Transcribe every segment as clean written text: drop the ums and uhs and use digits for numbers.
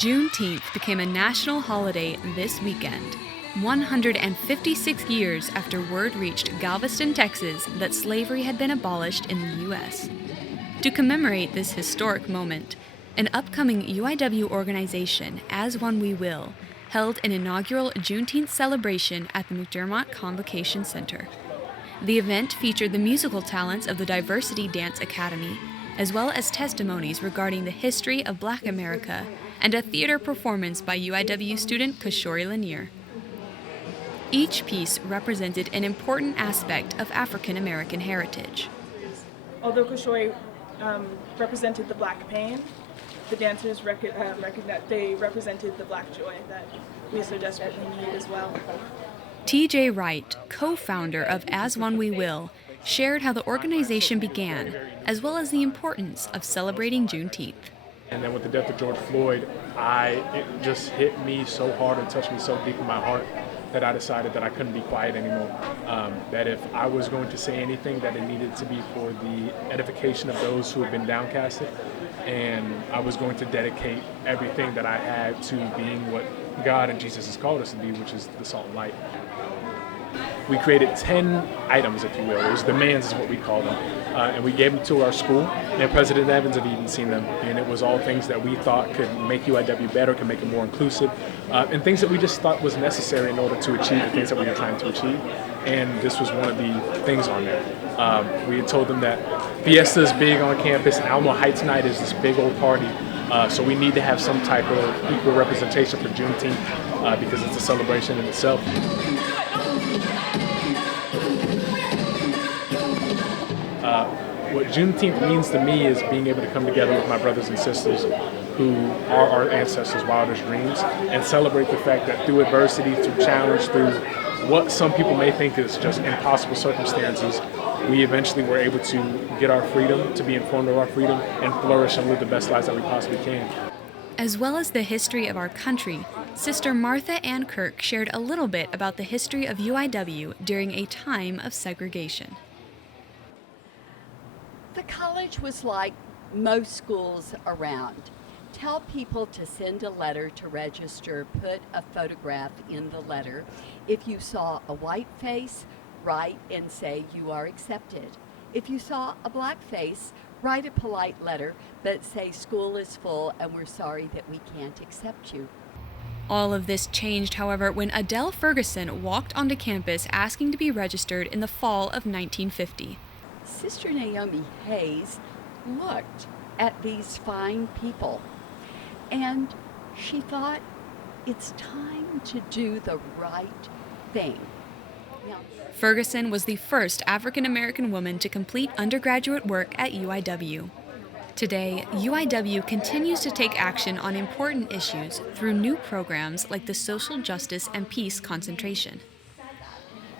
Juneteenth became a national holiday this weekend, 156 years after word reached Galveston, Texas that slavery had been abolished in the U.S. To commemorate this historic moment, an upcoming UIW organization, As One We Will, held an inaugural Juneteenth celebration at the McDermott Convocation Center. The event featured the musical talents of the Diversity Dance Academy, as well as testimonies regarding the history of Black America and a theater performance by UIW student Kashori Lanier. Each piece represented an important aspect of African American heritage. Although Kashori represented the Black pain, the dancers they represented the Black joy that we so desperately need as well. T.J. Wright, co-founder of As One We Will, shared how the organization began, as well as the importance of celebrating Juneteenth. And then with the death of George Floyd, it just hit me so hard and touched me so deep in my heart that I decided that I couldn't be quiet anymore. That if I was going to say anything, that it needed to be for the edification of those who have been downcasted, and I was going to dedicate everything that I had to being what God and Jesus has called us to be, which is the salt and light. We created 10 items, if you will. It was demands is what we call them. And we gave them to our school, and President Evans had even seen them. And it was all things that we thought could make UIW better, could make it more inclusive, and things that we just thought was necessary in order to achieve the things that we were trying to achieve. And this was one of the things on there. We had told them that Fiesta is big on campus, and Alamo Heights Night is this big old party. So we need to have some type of equal representation for Juneteenth because it's a celebration in itself. What Juneteenth means to me is being able to come together with my brothers and sisters who are our ancestors' wildest dreams and celebrate the fact that through adversity, through challenge, through what some people may think is just impossible circumstances, we eventually were able to get our freedom, to be informed of our freedom, and flourish and live the best lives that we possibly can. As well as the history of our country, Sister Martha Ann Kirk shared a little bit about the history of UIW during a time of segregation. The college was like most schools around. Tell people to send a letter to register, put a photograph in the letter. If you saw a white face, write and say you are accepted. If you saw a black face, write a polite letter, but say school is full and we're sorry that we can't accept you. All of this changed, however, when Adele Ferguson walked onto campus asking to be registered in the fall of 1950. Sister Naomi Hayes looked at these fine people and she thought, it's time to do the right thing. Ferguson was the first African American woman to complete undergraduate work at UIW. Today, UIW continues to take action on important issues through new programs like the Social Justice and Peace Concentration.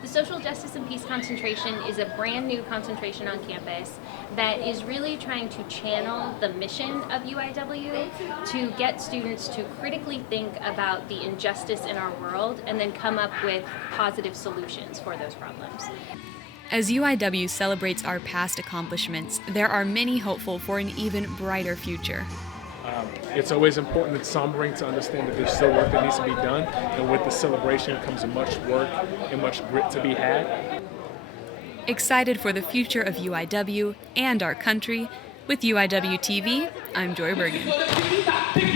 The Social Justice and Peace Concentration is a brand new concentration on campus that is really trying to channel the mission of UIW to get students to critically think about the injustice in our world and then come up with positive solutions for those problems. As UIW celebrates our past accomplishments, there are many hopeful for an even brighter future. It's always important and sombering to understand that there's still work that needs to be done, and with the celebration comes much work and much grit to be had. Excited for the future of UIW and our country, with UIW TV, I'm Joy Burgin.